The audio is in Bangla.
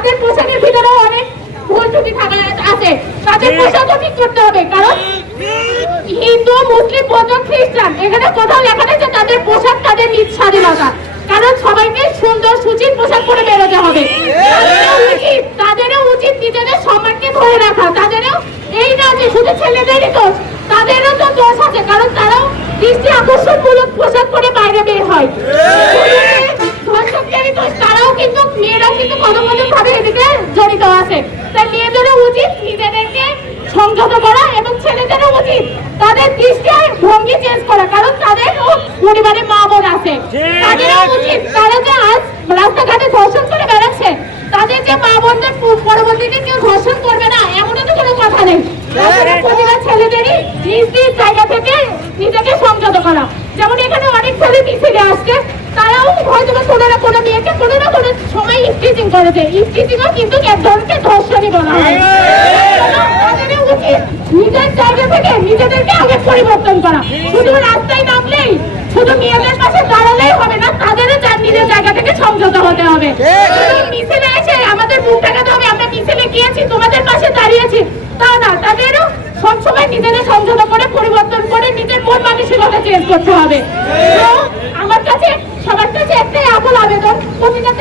তাদের পোশাকের ভিতরেও অনেক ভুল ত্রুটি থাকা আছে, তাদের পোশাকও ঠিক করতে হবে। কারণ হিন্দু, মুসলিম, বৌদ্ধ, খ্রিস্টান এখানে কোথাও লেখা নেই যে তাদের পোশাক তাদের নিজ স্বাধীনতা। কারণ সবাইকে সুন্দর সুচির পোশাক পরে বেরোতে হবে। তাদেরও উচিত নিজেদের সম্মানকে ধরে রাখা। তাদেরও এই না যে শুধু ছেলেদেরই দোষ, তাদেরও তো দোষ আছে, কারণ তারাও দৃষ্টি আকর্ষণমূলক পোশাক পরে বাইরে বের হয়। ধর্ষকদেরই দোষ, তারাও কিন্তু মেয়েরাও কিন্তু ভাবে এদিকে জড়িত আছে। তাই মেয়েদেরও উচিত নিজেদেরকে সংযত করা এবং ছেলেদেরও উচিত তাদের দৃষ্টি ভঙ্গি চেঞ্জ করা। কারণ তাদেরও পরিবারে মা বোন আছে, তাদেরও উচিত তারা যে আজ রাস্তাঘাটে ধর্ষণ করে বেড়াচ্ছে, তাদের যে মা বোনদের পরবর্তীতে কেউ ধর্ষণ করবে না এমনও তো কোনো কথা নেই। প্রতিটা ছেলেদেরই নিজ নিজ জায়গা থেকে নিজেকে সংযত করা। যেমন এখানে অনেক ছেলে মিছিলে আসছে, তারাও হয়তো কোনো না কোনো মেয়েকে কোনো না কোনো সময় ইফটিজিং করেছে। ইফটিজিংও কিন্তু এক ধরনের ধর্ষণই বলা হয়। তাদেরও উচিত নিজের জায়গা থেকে নিজেদেরকে আগে পরিবর্তন করা। শুধু রাস্তায় নামলেই, শুধু মেয়েদের পাশে দাঁড়ালেই হবে না, তাদেরও নিজের জায়গা থেকে সংযত হতে হবে। মিছিলে এসে আমাদের মুখ দেখাতে হবে আমরা মিছিলে গিয়েছি, তোমাদের পাশে দাঁড়িয়েছি, তা না। তাদেরও সবসময় নিজেদের সংযত করে পরিবর্তন করে নিজের মন মানসিকতা চেঞ্জ করতে হবে। তো আমার কাছে সবার কাছে একটাই আকুল আবেদন, প্রতিটা